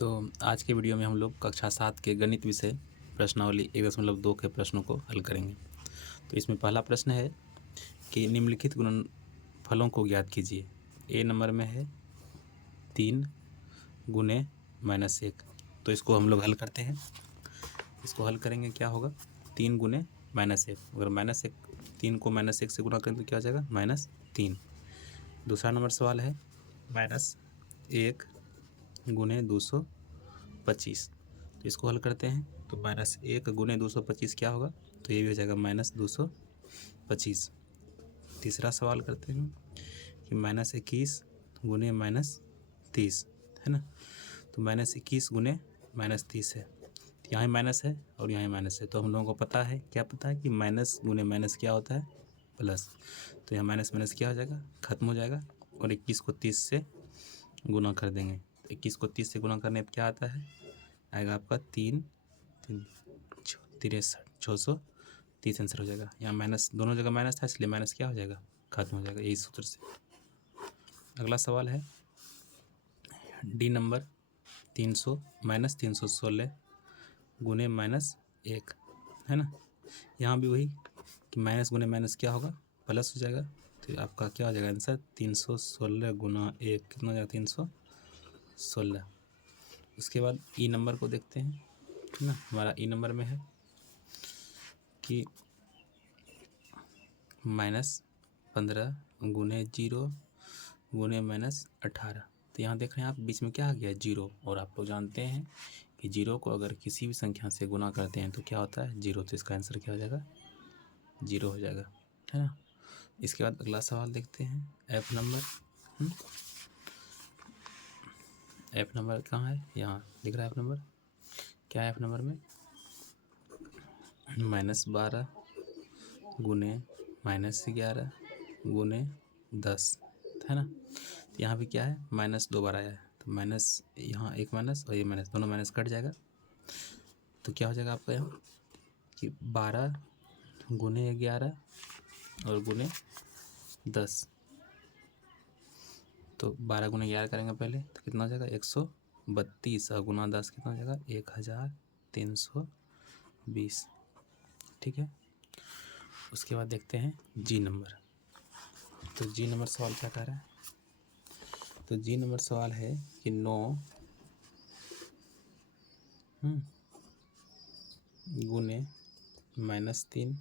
तो आज के वीडियो में हम लोग कक्षा 7 के गणित विषय प्रश्नावली 1.2 के प्रश्नों को हल करेंगे। तो इसमें पहला प्रश्न है कि निम्नलिखित गुणनफलों को ज्ञात कीजिए। ए नंबर में है 3 गुने -1। तो इसको हम लोग हल करते हैं। इसको हल करेंगे, क्या होगा, 3 गुने -1। अगर -1 3 को -1 से गुना करें तो क्या हो जाएगा, -3। दूसरा नंबर सवाल है -1 गुने 225। तो इसको हल करते हैं तो -1 गुने 225 क्या होगा, तो ये भी हो जाएगा -225। तीसरा सवाल करते हैं कि -21 गुने -30 है ना। तो -21 गुने -30 है, तो यहाँ माइनस है और यहाँ माइनस है। तो हम लोगों को पता है, क्या पता है कि माइनस गुने माइनस क्या होता है, प्लस। तो यहाँ माइनस माइनस क्या हो जाएगा, खत्म हो जाएगा। और 21 को 30 से गुना कर देंगे। 21 को 30 से गुना करने पर क्या आता है, आएगा आपका 3 63 630 आंसर हो जाएगा। यहाँ माइनस दोनों जगह माइनस था, इसलिए माइनस क्या हो जाएगा, खत्म हो जाएगा, यही सूत्र से। अगला सवाल है डी नंबर 316 गुने -1 है ना। यहाँ भी वही कि माइनस गुने माइनस क्या होगा, प्लस हो जाएगा। तो आपका क्या हो जाएगा आंसर, 316 गुना 1 कितना हो जाएगा, 316। उसके बाद ई नंबर को देखते हैं, है ना। हमारा ई नंबर में है कि -15 गुने 0 गुने -18। तो यहाँ देख रहे हैं आप, बीच में क्या आ गया, 0। और आप लोग जानते हैं कि 0 को अगर किसी भी संख्या से गुना करते हैं तो क्या होता है, 0। तो इसका आंसर क्या हो जाएगा, 0 हो जाएगा, है ना। इसके बाद अगला सवाल देखते हैं, एफ नंबर। एफ नंबर कहाँ है, यहाँ दिख रहा है एफ नंबर। क्या है एफ नंबर में, -12 गुने -11 गुने 10 है ना। तो यहाँ भी क्या है, माइनस 2 बार आया है, तो माइनस, यहाँ एक माइनस और ये माइनस, दोनों माइनस कट जाएगा। तो क्या हो जाएगा आपका यहाँ कि 12 गुने 11 और गुने 10। तो 12 गुने 11 करेंगे पहले तो कितना हो जाएगा, 132 और गुना 10 कितना हो जाएगा, 1320। ठीक है। उसके बाद देखते हैं जी नंबर। तो जी नंबर सवाल क्या कह रहा है, तो जी नंबर सवाल है कि 9 गुने -3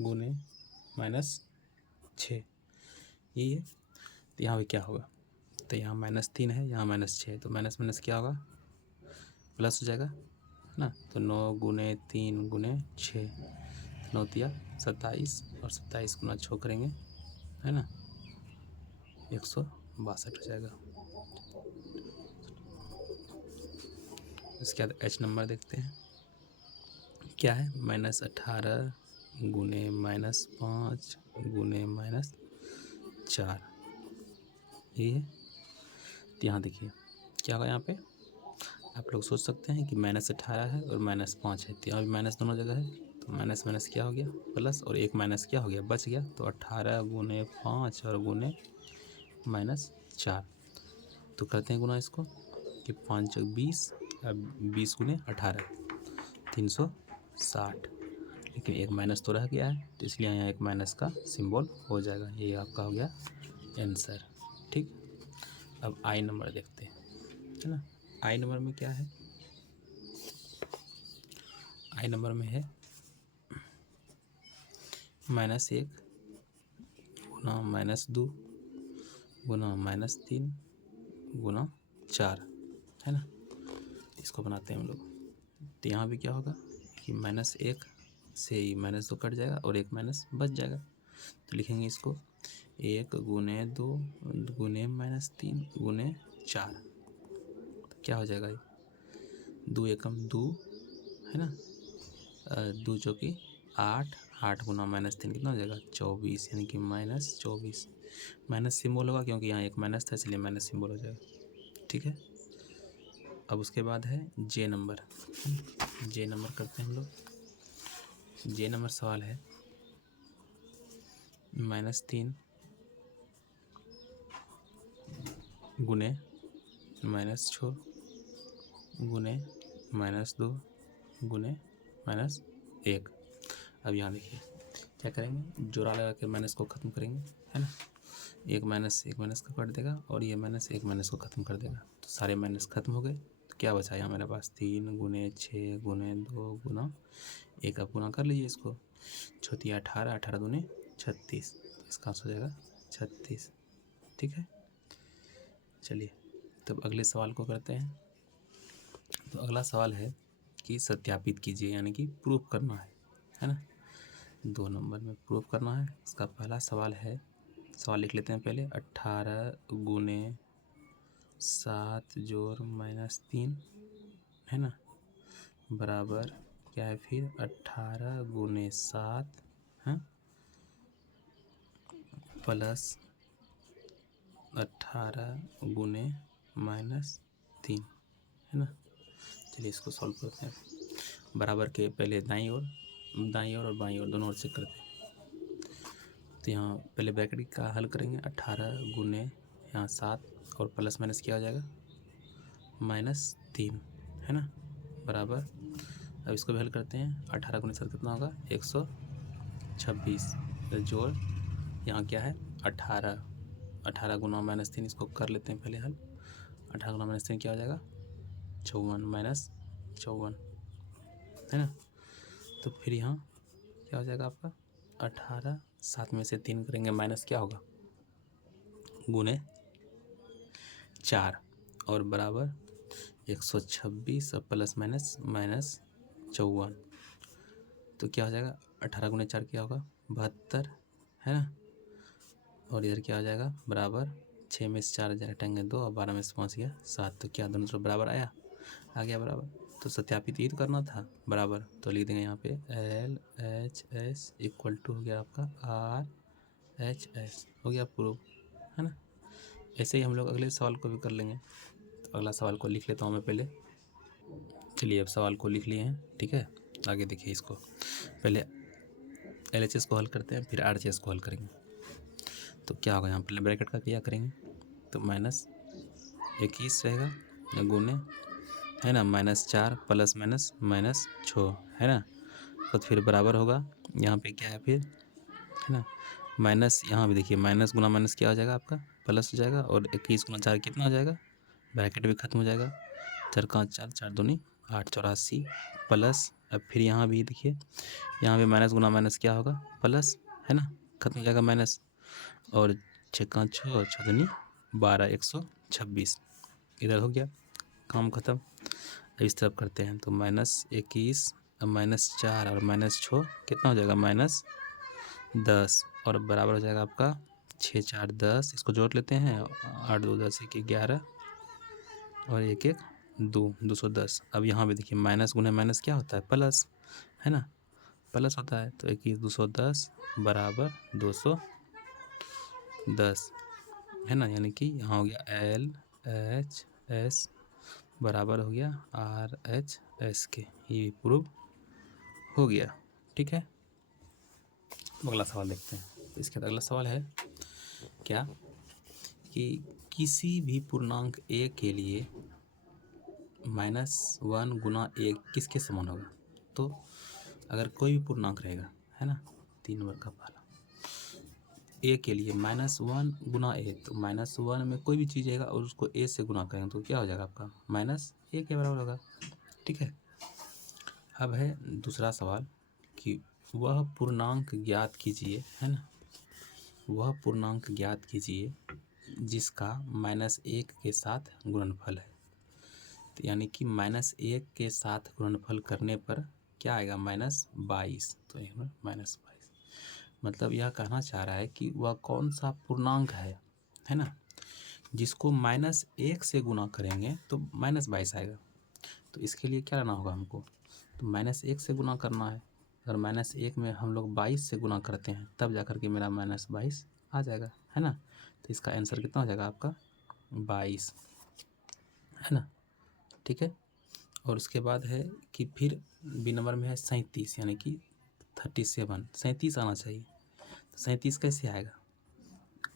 गुने -6 ये है। तो यहाँ भी क्या होगा, तो यहाँ -3 है, यहाँ -6, तो माइनस माइनस क्या होगा, प्लस हो जाएगा, है ना। तो 9 गुने 3 गुने 6, 9 तिया 27 और 27 गुना 6 करेंगे, है ना, 162 हो जाएगा। इसके बाद एच नंबर देखते हैं, क्या है, -18 गुने -5 गुने -4 ये है। तो यहाँ देखिए क्या होगा, यहाँ पे आप लोग सोच सकते हैं कि -18 है और -5 है, तो यहाँ भी माइनस दोनों जगह है। तो माइनस माइनस क्या हो गया, प्लस, और एक माइनस क्या हो गया, बच गया। तो 18 गुने 5 और गुने -4। तो करते हैं गुना इसको कि 5 20 और 20 गुने 18 360। लेकिन एक माइनस तो रह गया है, तो इसलिए यहाँ एक माइनस का सिंबल हो जाएगा। ये आपका हो गया आंसर। ठीक। अब आई नंबर देखते हैं, है ना। आई नंबर में क्या है, आई नंबर में है -1 गुना -2 गुना -3 गुना 4 है ना। इसको बनाते हैं हम लोग। तो यहाँ भी क्या होगा कि -1 से ही -2 कट जाएगा और एक माइनस बच जाएगा। तो लिखेंगे इसको 1 गुने 2 गुने -3 गुने 4। तो क्या हो जाएगा, 2 एकम 2 है ना, 2 चौकी 8, 8 गुना -3 कितना हो जाएगा, 24, यानी कि -24। माइनस सिंबल होगा क्योंकि यहाँ एक माइनस था, इसलिए माइनस सिंबल हो जाएगा। ठीक है। अब उसके बाद है जे नंबर। जे नंबर करते हैं हम लोग। जे नंबर सवाल है -3 गुने -6 गुने -2 गुने -1। अब यहाँ देखिए क्या करेंगे, जोड़ा लगा के माइनस को ख़त्म करेंगे, है ना। एक माइनस का काट देगा और ये माइनस एक माइनस को ख़त्म कर देगा, तो सारे माइनस ख़त्म हो गए। तो क्या बचा यहाँ मेरे पास 3 गुने 6 गुने 2 गुना 1। अब गुना कर लीजिए इसको, 6 18 18 दूने 36, तो इसका आंसर हो जाएगा 36। ठीक है, चलिए तब अगले सवाल को करते हैं। तो अगला सवाल है कि सत्यापित कीजिए, यानी कि प्रूफ करना है ना। 2 नंबर में प्रूफ करना है। इसका पहला सवाल है, सवाल लिख लेते हैं पहले। 18 गुने 7 जोड़ -3 है ना, बराबर क्या है फिर 18 गुने 7 है प्लस 18 गुने -3 है ना। चलिए इसको सॉल्व करते हैं। बराबर के पहले दाईं ओर और बाईं ओर दोनों ओर से करते हैं। तो यहाँ पहले ब्रैकेट का हल करेंगे। 18 गुने यहाँ 7 और प्लस माइनस क्या हो जाएगा -3 है ना, बराबर। अब इसको भी हल करते हैं। 18 गुने 7 कितना होगा 126, जोड़ यहाँ क्या है 18 गुना -3, इसको कर लेते हैं पहले हल। 18 गुना -3 क्या हो जाएगा 54 -54 है ना। तो फिर यहाँ क्या हो जाएगा आपका 18, 7 में से 3 करेंगे माइनस क्या होगा गुने 4 और बराबर 126 और प्लस माइनस -54। तो क्या हो जाएगा 18 गुने 4 क्या होगा 72 है ना। और इधर क्या हो जाएगा बराबर 6 में से 4 हटाएंगे 2 और 12 में से 5 गया 7। तो क्या दोनों तरफ बराबर आ गया बराबर। तो सत्यापित ये तो करना था बराबर, तो लिख देंगे यहाँ पे LHS इक्वल टू हो गया आपका RHS, हो गया प्रूफ, है ना। ऐसे ही हम लोग अगले सवाल को भी कर लेंगे। तो अगला सवाल को लिख लेता हूँ मैं पहले। चलिए अब सवाल को लिख लिए हैं, ठीक है। आगे देखिए, इसको पहले LHS को हल करते हैं, फिर RHS को हल करेंगे। तो क्या होगा यहाँ पहले ब्रैकेट का क्या करेंगे, तो -21 रहेगा गुने है ना -4 प्लस -6 है ना। तो फिर बराबर होगा यहाँ पे क्या है फिर है ना माइनस, यहाँ भी देखिए माइनस गुना माइनस क्या हो जाएगा आपका प्लस हो जाएगा। और 21 गुना 4 कितना हो जाएगा, ब्रैकेट भी खत्म हो जाएगा। 4 का 4 4 दूनी 8 84 प्लस। अब फिर यहाँ भी देखिए, यहाँ भी माइनस गुना माइनस क्या होगा प्लस है ना, खत्म हो जाएगा माइनस। और 6 का 6 6 दूनी 12 126, इधर हो गया काम खत्म। अब इस तरफ करते हैं तो -21 -4 और -6 कितना हो जाएगा -10 और बराबर हो जाएगा आपका 6 4 10। इसको जोड़ लेते हैं 8 2 10 1 11 और 1 1 2 210। अब यहाँ भी देखिए माइनस गुने माइनस क्या होता है प्लस है ना, प्लस होता है। तो 21 210 बराबर 210 है ना, यानी कि यहाँ हो गया LHS बराबर हो गया RHS के, ये प्रूव हो गया। ठीक है, अगला सवाल देखते हैं। तो इसके बाद अगला सवाल है क्या कि किसी भी पूर्णांक a के लिए -1 गुना 1 किसके समान होगा। तो अगर कोई भी पूर्णांक रहेगा है ना, 3 नंबर का पहला a के लिए -1 गुना a, तो -1 में कोई भी चीज़ रहेगा और उसको a से गुना करेंगे तो क्या हो जाएगा आपका -a के बराबर होगा। ठीक है, अब है दूसरा सवाल कि वह पूर्णांक ज्ञात कीजिए, है ना, वह पूर्णांक ज्ञात कीजिए जिसका -1 के साथ गुणनफल है। तो यानी कि -1 के साथ गुणनफल करने पर क्या आएगा -22। तो यहाँ -22 मतलब यह कहना चाह रहा है कि वह कौन सा पूर्णांक है ना, जिसको -1 से गुना करेंगे तो -22 आएगा। तो इसके लिए क्या करना होगा हमको, तो -1 से गुना करना है। अगर -1 में हम लोग 22 से गुना करते हैं तब जाकर के मेरा -22 आ जाएगा, है ना। तो इसका आंसर कितना हो जाएगा आपका 22, है ना। ठीक है, और उसके बाद है कि फिर बी नंबर में है 37, यानी कि 37 37 आना चाहिए। तो 37 कैसे आएगा,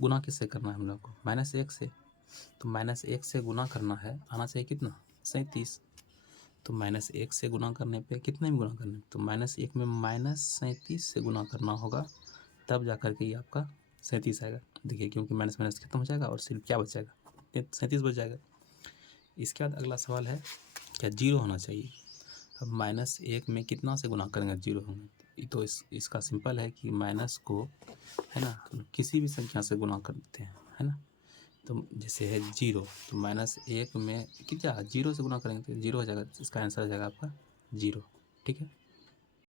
गुना किससे करना है हम लोग को -1 से। तो -1 से गुना करना है, आना चाहिए कितना 37। तो -1 से गुना करने पे कितने में गुना करने पे, तो -1 में -37 से गुना करना होगा, तब जा कर के ये आपका 37 आएगा। देखिए क्योंकि माइनस माइनस खत्म हो जाएगा और सिर्फ क्या बच जाएगा, 37 बच जाएगा। इसके बाद अगला सवाल है क्या 0 होना चाहिए। अब -1 में कितना से गुना करेंगे 0 होंगे, तो इसका सिंपल है कि माइनस को है ना किसी भी संख्या से गुना करते हैं, है ना। तो जैसे है 0, तो -1 में क्या 0 से गुना करेंगे तो 0 हो जाएगा, इसका आंसर हो जाएगा आपका 0। ठीक है।